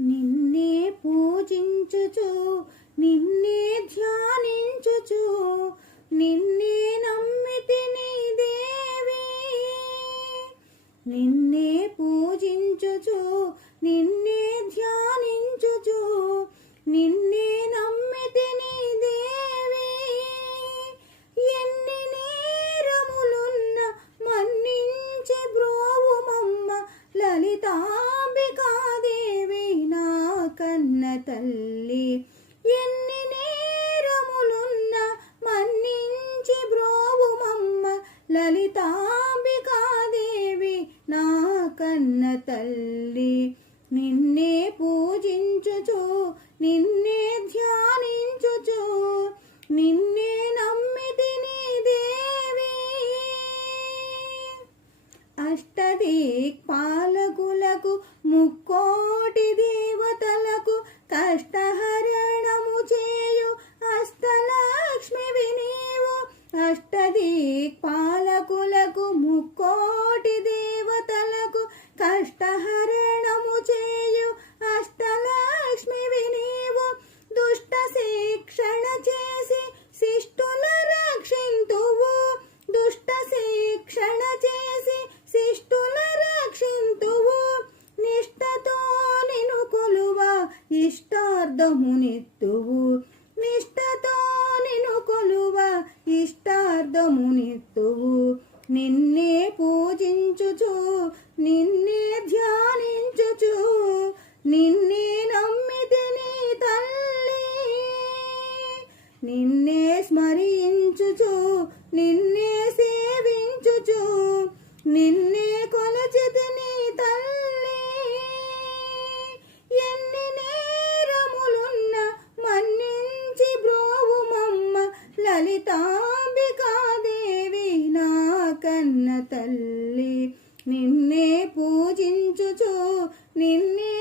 నిన్నే పూజించుచు నిన్నే ధ్యానించుచు నిన్నే నమ్మితిని దేవి. నిన్నే పూజించుచు నిన్నే ధ్యానించుచు నిన్నే నమ్మితిని దేవి. ఎన్ని నేరములున్న మన్నించి బ్రోవుమమ్మ లలితాంబికాదేవి నా కన్న తల్లి. ఎన్ని నేరములున్న మన్నించి బ్రోవుమమ్మ లలితాంబికాదేవి నా కన్న తల్లి. నిన్నే పూజించుచు నిన్నే ధ్యానించుచు నిన్నే నమ్మితిని దేవి. అష్టదిక్పాలకులకు ముక్కోటి దేవతలకు కష్టహరణము చేయు అష్టలక్ష్మివి నీవు. అష్టదిక్పాలకులకు ముక్కోటి దేవతలకు కష్టహరణము చేయు అష్టలక్ష్మివి నీవు. దుష్ట శిక్షణ చేసి శిష్టుల రక్షింతువు. దుష్ట శిక్షణ చేసి శిష్టుల రక్షింతువు. నిష్టతో నిను కొలువ ఇష్టార్థమునిత్తువు. నిష్టతో నిను కొలువ ఇష్టార్థమునిత్తువు. నిన్నే పూజించుచు నిన్నే ధ్యానించుచు నిన్నే నమ్మితిని తల్లి. నిన్నే స్మరించుచు నిన్నే సేవించుచు నిన్నే కొలచితిని తల్లి. ఎన్ని నేరములున్న మన్నించి బ్రోవుమమ్మ లలితాంబికాదేవి నా కన్న తల్లి. నిన్నే పూజించుచు నిన్నే